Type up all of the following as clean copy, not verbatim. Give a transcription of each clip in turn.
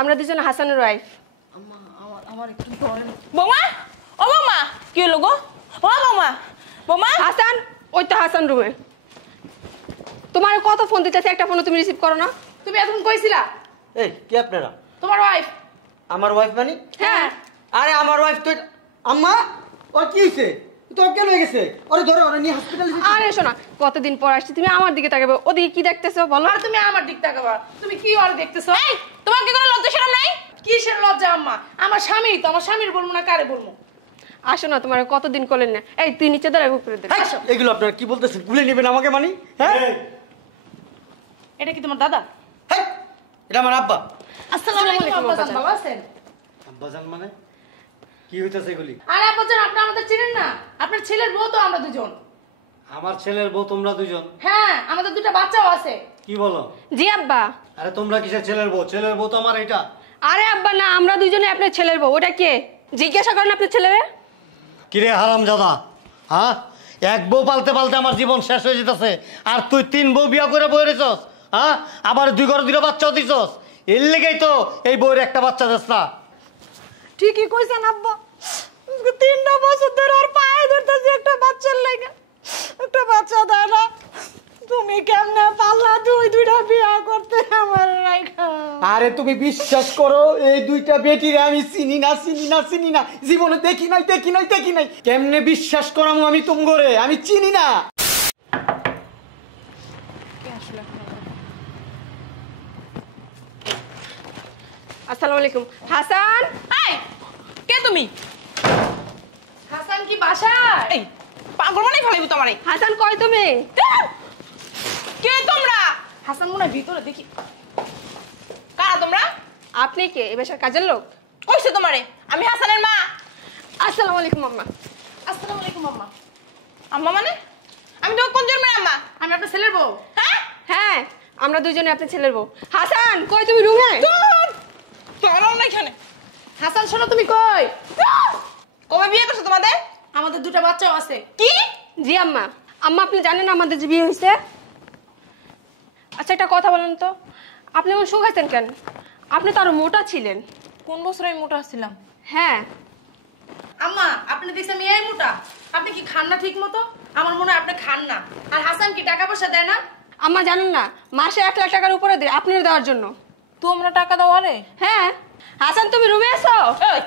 আমরা দুজন হাসানের ওয়াইফ। আম্মা আমার একটু ধরেন। বৌমা, ও বৌমা, কি হলো গো? ও বৌমা, বৌমা। হাসান, ওই তো হাসান রুমে। তোমার কত ফোন দিতেছে, একটা ফোন তুমি রিসিভ করো না। তুমি এখন কইছিলা? এই কি আপনারা? তোমার ওয়াইফ। আমার ওয়াইফ মানে? হ্যাঁ। আরে আমার ওয়াইফ তো আম্মা, ওর কি হইছে? তো কেন হয়ে গেছে? ওরে ধরো, ওরে নিয়ে হসপিটালে যেতে। আরে শোনা, কতদিন পর আসছি, তুমি আমার দিকে তাকাবে, ওদিকে কি দেখতেছো বলো? আর তুমি আমার দিক তাকাবা। তুমি কি আর দেখতেছো? এই, তোমার কি কোনো লজ্জা শরম নাই? কিসের লজ্জা আম্মা? আমার স্বামী তো, আমার স্বামীর বলবো না কারে বলবো? আসো না, তোমার কতদিন করলেন না। এই তুই নিচে দাঁড়াবো করে দে। এই, এগুলো আপনারা কি বলতেছেন? ভুলে নেবেন আমাকে মানে? হ্যাঁ, এটা কি তোমার দাদা? হ্যাঁ, এটা আমার আব্বা। আসসালামু আলাইকুম আব্বাজান, ভালো আছেন? আব্বাজান মানে কি হইতাছে এগুলি? আরে আব্বাজান, আপনি আমাদের চিনেন না? আপনার ছেলের বউ তো আমরা দুজন। আমার ছেলের বউ তোমরা দুজন? হ্যাঁ, আমাদের দুটো বাচ্চাও আছে। কি বলো? জি আব্বা। আরে তোমরা কিসের ছেলের বউ? ছেলের বউ তো আমার এটা। আরে আব্বা না, আমরা দুজনে আপনার ছেলের বউ। ওটা কে জিজ্ঞাসা করেন আপনার ছেলেরে। কিরে হারামজাদা, হ্যাঁ? এক বউ পালতে পালতে আমার জীবন শেষ হয়ে যেতেছে, আর তুই 3 বউ বিয়া করে বই রেছস, হ্যাঁ? আবার 2 ঘরে 2টা বাচ্চাও দিছস। এর লেগেই তো এই বউয়ের একটা বাচ্চা দিস না। ঠিকই কইছেন আব্বা, 3টা বছর ধরে আর পায়ে ধরতেছি একটা বাচ্চার লাগে, একটা বাচ্চা দেয় না। তুমি কেমনে পারলা 2টা বিয়া করতে আমার রাইখা? আরে তুমি বিশ্বাস করো, এই 2টা বেটিরে আমি চিনি না, জীবনে দেখি নাই। কেমনে বিশ্বাস করামু আমি তুমগরে? আমি চিনি না। আসসালামু আলাইকুম। হাসান। এই, কে তুমি? হাসান কি বাসায়? এই, পাগল মনে ফেলাইবো তোমারে। হাসান কই তুমি? কে তোমরা? হাসান মনে হয় ভিতরে, দেখি। কারা তোমরা? আপনি কে? এ বাসার কাজের লোক? কইছে তোমারে আমি হাসানের মা। আসসালামু আলাইকুম আম্মা। আসসালামু আলাইকুম আম্মা। আম্মা মানে? আমি তো কোন জন্মের আম্মা? আমি আপনার ছেলের বউ। হ্যাঁ, হ্যাঁ, আমরা দুজনে আপনার ছেলের বউ। হাসান কই তুমি? রুমে। তোমার না এখানে। হাসান শোনো, তুমি কই? কবে বিয়ে করছো তোমাদের? আমাদের দুটো বাচ্চাও আছে। কি? জি আম্মা। আম্মা আপনি জানেন না আমাদের যে বিয়ে হয়েছে? আচ্ছা একটা কথা বলেন তো, আপনি এমন শুকাইছেন কেন? আপনি তো আরো মোটা ছিলেন। কোন বছর আমি মোটা ছিলাম? হ্যাঁ। আম্মা, আপনি দেখছেন আমি এই মোটা? আপনি কি খান না ঠিক মতো? আমার মনে হয় আপনি খান না। আর হাসান কি টাকা পয়সা দেয় না? আম্মা জানেন না, মাসে 1 লাখ টাকার উপরে দেয় আপনার দেওয়ার জন্য। তোমরা টাকা দাও? আরে হ্যাঁ। হাসান তুমি রুমে আসো। এই,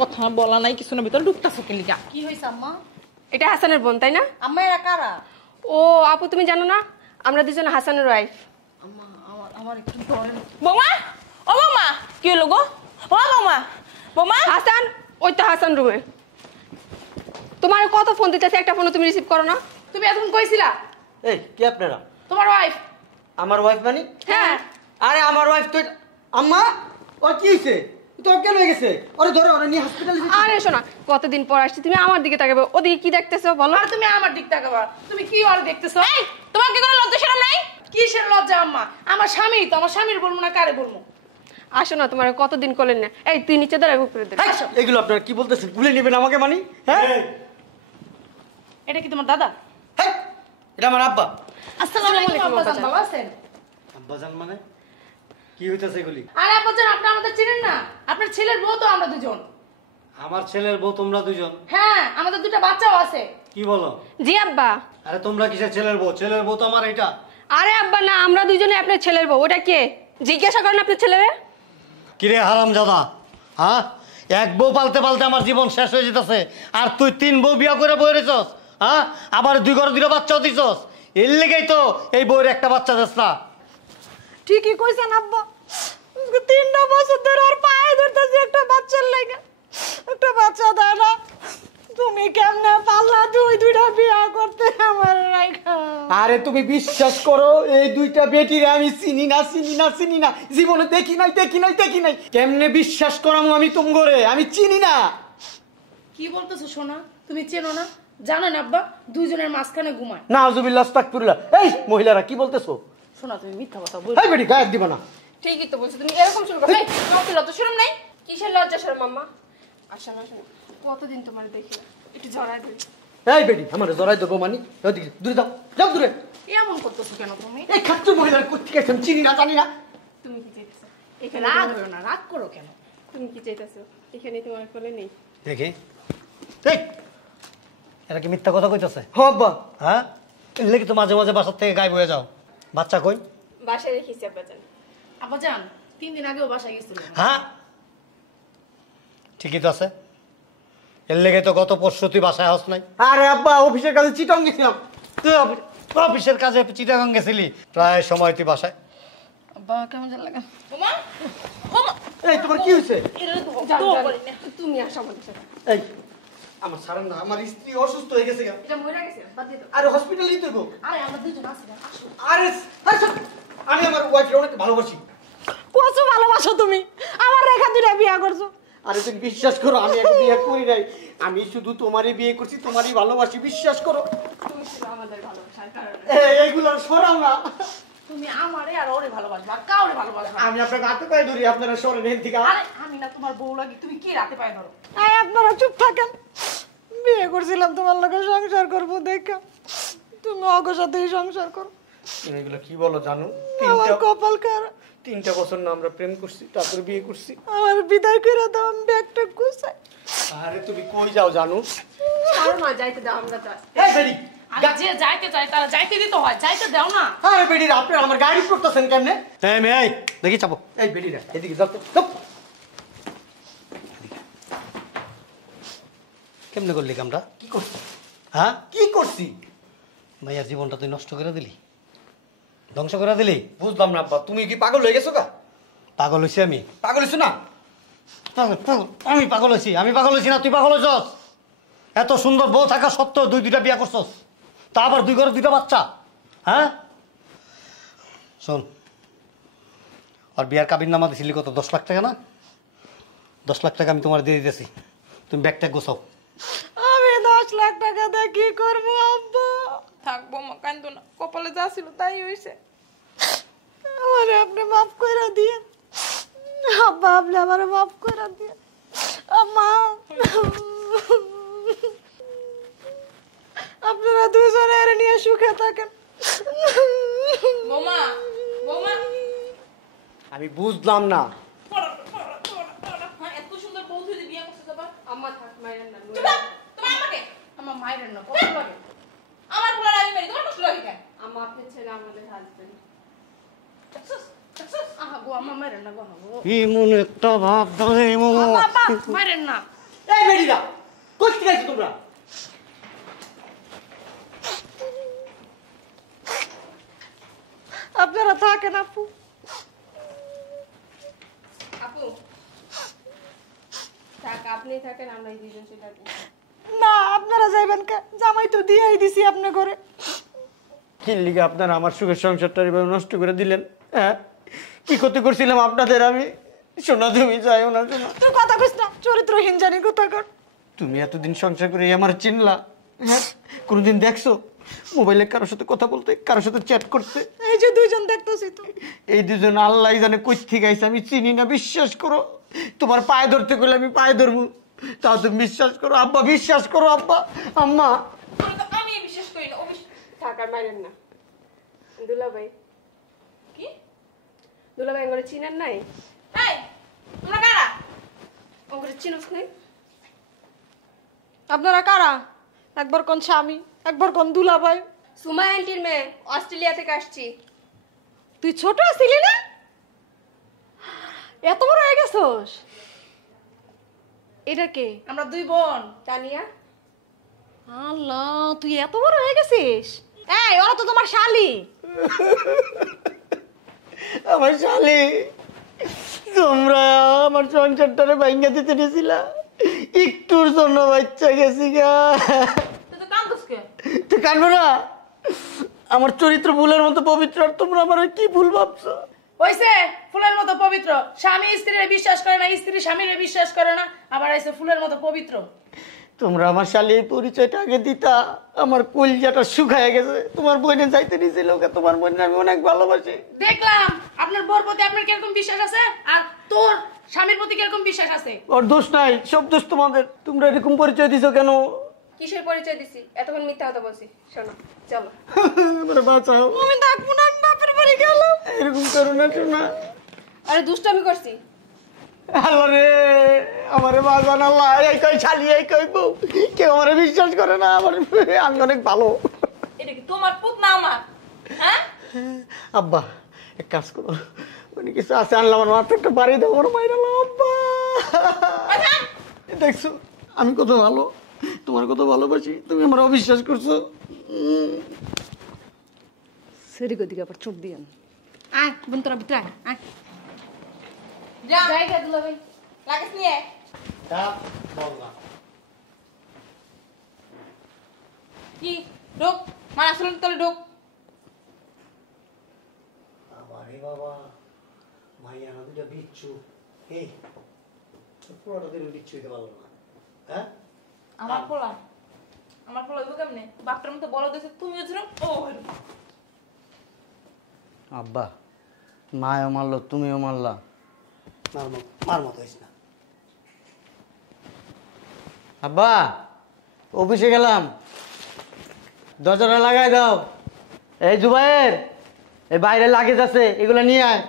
কথা বলা নাই কিছু না, ভিতর ঢুকতাছো কি লিগা? কি হয়েছে আম্মা? এটা হাসানের বোন তাই না? আম্মা এরা কারা? ও আপু তুমি জানো না, আমরা দুজন হাসানের ওয়াইফ। আম্মা আমার একটু ধরেন। বৌমা, ও বৌমা, কি হলো গো? ও বৌমা, বৌমা। হাসান, ওই তো হাসান রুমে। তোমার কত ফোন দিতেছে, একটা ফোন তুমি রিসিভ করো না। তুমি এখন কইছিলা? এই কি আপনারা? তোমার ওয়াইফ। আমার ওয়াইফ মানে? হ্যাঁ। আরে আমার ওয়াইফ তো আম্মা, ওর কি হইছে? তো কেন হয়ে গেছে? ওরে ধরো, ওরে নিয়ে হসপিটালে যেতে। আরে শোনা, কতদিন পর আসছি, তুমি আমার দিকে তাকাবে, ওদিকে কি দেখতেছো বলো? আর তুমি আমার দিক তাকাবা। তুমি কি আর দেখতেছো? এই, তোমার কি কোনো লজ্জা শরম নাই? কিসের লজ্জা আম্মা? আমার স্বামী তো, আমার স্বামীর বলবো না কারে বলবো? আসো না, তোমার কতদিন করলেন না। এই তুই নিচে দাঁড়াবো করে দে। এই, এগুলো আপনারা কি বলতেছেন? ভুলে নেবেন আমাকে মানে? হ্যাঁ, এটা কি তোমার দাদা? হ্যাঁ, এটা আমার আব্বা। আসসালামু আলাইকুম আব্বাজান, ভালো আছেন? আব্বাজান মানে কি হইতাছে এগুলি? আরে আব্বাজান, আপনি আমাদের চিনেন না? আপনার ছেলের বউ তো আমরা দুজন। আমার ছেলের বউ তোমরা দুজন? হ্যাঁ, আমাদের দুটো বাচ্চাও আছে। কি বলো? জি আব্বা। আরে তোমরা কিসের ছেলের বউ? ছেলের বউ তো আমার এটা। আরে আব্বা না, আমরা দুজনে আপনার ছেলের বউ। ওটা কে জিজ্ঞাসা করেন আপনার ছেলেরে। কিরে হারামজাদা, হ্যাঁ? এক বউ পালতে পালতে আমার জীবন শেষ হয়ে যেতেছে, আর তুই 3 বউ বিয়া করে বই রেছস, হ্যাঁ? আবার 2 ঘরে 2টা বাচ্চাও দিছস। এর লেগেই তো এই বউয়ের একটা বাচ্চা দিস না। ঠিকই কইছেন আব্বা, 3টা বছর ধরে আর পায়ে ধরতেছি একটা বাচ্চার লাগে, একটা বাচ্চা দেয় না। তুমি কেমনে পারলা 2টা বিয়া করতে আমার রাইখা? আরে তুমি বিশ্বাস করো, এই 2টা বেটিরে আমি চিনি না, জীবনে দেখি নাই। কেমনে বিশ্বাস করামু আমি তুমগরে? আমি চিনি না। কি বলতেছো সোনা? তুমি চেনো না? জানো না আব্বা, দুইজনের মাঝখানে ঘুমায়। নাউজুবিল্লাহ, আস্তাগফিরুল্লাহ। এই মহিলারা কি বলতেছো? সোনা তুমি মিথ্যা কথা বল। এই বেটি গায়ে দিবা না। ঠিকই তো বলছো, তুমি এরকম শুরু করো। এই তোমার কি লজ্জা শরম নাই? কিসের লজ্জা শরম আম্মা? আসো না, আসো না। কতদিন তোমার দেখি না, একটু জড়ায় ধরি। এই বেটি আমার জড়াই দেবো মানে? ওদিকে দূরে যাও দূরে। এমন করতেছো কেন তুমি? এই খাচ্চু মহিলার কোথেকে এসেছেন? চিনি না, জানি না। তুমি কি চাইতেছো? এখানে রাগ তোমার- হলো না, রাগ করো কেন? তুমি কি চাইতেছো এখানে তোমার কোলে নেই? দেখি এই এরা কি মিথ্যা কথা কইতেছে? হ আব্বা। হ্যাঁ এলে কি তো মাঝে মাঝে বাসার থেকে গায়েব হয়ে যাও? বাচ্চা কই? বাসায় রেখেছি আব্বাজান। আব্বাজান 3 দিন আগেও বাসায় গেছিল। হ্যাঁ ঠিকই তো আছে। এর লেগে তো গত পরশু তুই বাসায় হস নাই। আরে আব্বা অফিসের কাছে চিটং গেছিলাম। তুই অফিসের কাজে চিটাগাং গেছিলি, প্রায় সময় তুই বাসায়। আব্বা কেমন যেন লাগে। বোমা বোমা এই তোমার কি হয়েছে? যাও, যাও, তুমি আসো আমাদের সাথে। এই আমার সারান না, আমার স্ত্রী অসুস্থ হয়ে গেছে। এটা মইরা গেছে, বাদ দিয়ে দাও। আরে হসপিটালে নিতে হইব। আরে আমরা দুজন আছি না, আসো। আরে আরে শোন, আমি আমার ওয়াইফকে অনেক ভালোবাসি। কত ভালোবাসো তুমি আমার রেখা দুটা বিয়া করছো। আরে তুমি বিশ্বাস করো, আমি একটা বিয়ে করি নাই, আমি শুধু তোমারই বিয়ে করছি, তোমারই ভালোবাসি, বিশ্বাস করো। তুমি ছিল আমাদের ভালোবাসার কারণ। এইগুলো সরাও না। তুমি আমারে আর ওরে ভালোবাসবা, কাউরে ভালোবাসবা না। আমি আপনাকে হাতে পায়ে ধরি, আপনারা সরেন এর থেকে। আরে আমি না তোমার বউ লাগি, তুমি কি রাতে পায় ধরো? আয় আপনারা চুপ থাকেন। বিয়ে করছিলাম তোমার লোকে সংসার করবো দেখা, তুমি অগো সাথেই সংসার করো। এগুলো কি বলো জানো? আমার কপাল খারাপ, 3টা বছর না আমরা প্রেম করছি, তারপরে বিয়ে করছি। আমার বিদায় করে দাও, আমি ব্যাগটা গুছাই। আরে তুমি কই যাও জানো? কারো না যাইতে দাও, আমরা যাই। এই বেডি, আরে যে যাইতে চায় তারা যাইতে দিতে হয়, যাইতে দাও না। আরে বেডি আপনি আমার গাড়ি করতেছেন কেমনে? এই মেয়ে এই, দেখি চাপো। এই বেডি রে এদিকে যাও তো, যাও। কেমনে করলি কামটা? কি করছি? হ্যাঁ কি করছি? মাইয়ার জীবনটা তুই নষ্ট করে দিলি, ধ্বংস করে দিলি। বুঝলাম না আব্বা, তুমি কি পাগল হয়ে গেছো? পাগল হয়েছি আমি? পাগল হইছো না? আমি পাগল হয়েছি? আমি পাগল হয়েছি না, তুই পাগল হয়েছস। এত সুন্দর বউ থাকা সত্ত্বেও 2টা বিয়া করছস, তা আবার 2 ঘরে 2টা বাচ্চা। হ্যাঁ শোন, আর বিয়ার কাবিন নামা দিছিলি কত? 10 লাখ টাকা না? 10 লাখ টাকা আমি তোমার দিয়ে দিতেছি, তুমি ব্যাগটা গোছাও। আমি 10 লাখ টাকা দিয়ে কি করবো আব্বা? থাক বোমা কান্দো না, কপালে যা ছিল তাই হইছে। আমারে আপনি মাফ করে দিয়ে আব্বা, আপনি আমারে মাফ করে দিয়ে। আম্মা আপনারা দুজনে এর নিয়ে সুখে থাকেন। বোমা বোমা আমি বুঝলাম না। হ্যাঁ, এত সুন্দর বউ তুই বিয়ে করছিস আবার? আম্মা থাক, মাইরেন না। চুপ থাক, তোমার আমাকে আমার মায়ের না কষ্ট লাগে। আমার পোলার আমি মেরি, তোমার কষ্ট লাগে কেন? আম্মা আপনার ছেলে আমাদের হাজবেন্ড। আহা গো, আমার মায়ের না গো, আহা গো। এমন একটা ভাব দাঁড়ে বাবা মায়ের না। এই বেডিরা কই থেকে আইছো তোমরা? আপনারা থাকেন আপু। আপু থাক, আপনি থাকেন, আমরা এই দুজন সেটা থাকি। না আপনারা যাইবেন কে? জামাই তো দিয়েই দিছি আপনি করে। কি লিগে আপনারা আমার সুখের সংসারটা এভাবে নষ্ট করে দিলেন? হ্যাঁ কি ক্ষতি করছিলাম আপনাদের আমি? শোনা তুমি যাইও না, শোনা। তুই কথা কইস না, চরিত্রহীন জানি কথা কর। তুমি এতদিন সংসার করে আমার চিনলা, হ্যাঁ কোনোদিন দেখছো মোবাইলে কারোর সাথে কথা বলতে, কারোর সাথে চ্যাট করতে? এই যে দুইজন দেখতেছি তো, এই দুজন আল্লাহ জানে কই থেকে আইছে, আমি চিনি না। বিশ্বাস করো, তোমার পায়ে ধরতে গেলে আমি পায়ে ধরবো, তাও তুমি বিশ্বাস করো আব্বা, বিশ্বাস করো আব্বা। আম্মা তোরে তো আমি বিশ্বাস করি না, ও থাক আর মাইরেন না। দুলাভাই, কি? দুলাভাই করে চিনেন নাই? এই তোমরা কারা? ওকে চিনোস নাই? আপনারা কারা? একবার কোন স্বামী, একবার কোন দুলাভাই। সুমা আন্টির মেয়ে, অস্ট্রেলিয়া থেকে আসছি। তুই ছোট ছিলি না, এত বড় হয়ে গেছস? এটা কে? আমরা 2 বোন। তানিয়া, আল্লাহ, তুই এত বড় হয়ে গেছিস? এই ওরা তো তোমার শালি। আমার শালি, তোমরা আমার সংসারটারে ভাঙ্গা দিতে নিয়েছিলা, একটুর জন্য বাচ্চা গেছি গা। তুই তো কান্দোস কে? তুই কানবো না? আমার চরিত্র ফুলের মতো পবিত্র, আর তোমরা আমার কি ভুল ভাবছো? হইছে ফুলের মতো পবিত্র। স্বামী স্ত্রীরে বিশ্বাস করে না, স্ত্রী স্বামীরে বিশ্বাস করে না, আবার আইছে ফুলের মতো পবিত্র। তোমরা আমার শালি এই পরিচয়টা আগে দিতা, আমার কলজাটা শুকায় গেছে। তোমার বোনে যাইতে নিয়েছিল, তোমার বোন আমি অনেক ভালোবাসি। দেখলাম আপনার বউর প্রতি আপনার কিরকম বিশ্বাস আছে, আর তোর স্বামীর প্রতি কিরকম বিশ্বাস আছে। ওর দোষ নাই, সব দোষ তোমাদের। তোমরা এরকম পরিচয় দিছো কেন? কিসের পরিচয় দিছি? এতক্ষণ মিথ্যা কথা বলছি। শোনো, চলো। আমার বাঁচাও, আমি থাকবো না, আমি বাপের বাড়ি গেলাম। এরকম করো না শোনা। আরে দুষ্ট আমি করছি। আল্লাহ রে, আমারে বাজান আল্লাহ, এই কই শালি, এই কই বউ, কেউ আমারে বিশ্বাস করে না। আমি অনেক ভালো। এটা কি তোমার পুত না আমার? হ্যাঁ আব্বা এক কাজ করো, উনি কিছু আছে আনলাম, আমার মাথা একটা বাড়ি দাও, আমার মায়ের আব্বা। দেখছো আমি কত ভালো, তোমার কত ভালোবাসি, তুমি আমার অবিশ্বাস করছো। সেরি গদিকে আবার চোখ দিয়েন। আয় বোন তোরা ভিতরে আয়, আয়। যা জায়গা দুলা ভাই। লাগেজ নিয়ে কি ঢোক, মারা শুনুন তলে ঢোক। আরে বাবা, মাইয়া না দুটা বিচ্ছু, এই পুরোটা দিন বিচ্ছু হইতে পারলো না। হ্যাঁ আমার পোলা হইব কেমনে? বাপটার মতো বলো দিয়েছে, তুমিও যেরকম ও এরকম। আব্বা মায়ও মারলো, তুমিও মারলা। মার মতো হইস না। আব্বা অফিসে গেলাম, দরজাটা লাগাই দাও। এই জুবাইর, এই বাইরে লাগেজ আছে, এগুলো নিয়ে আয়।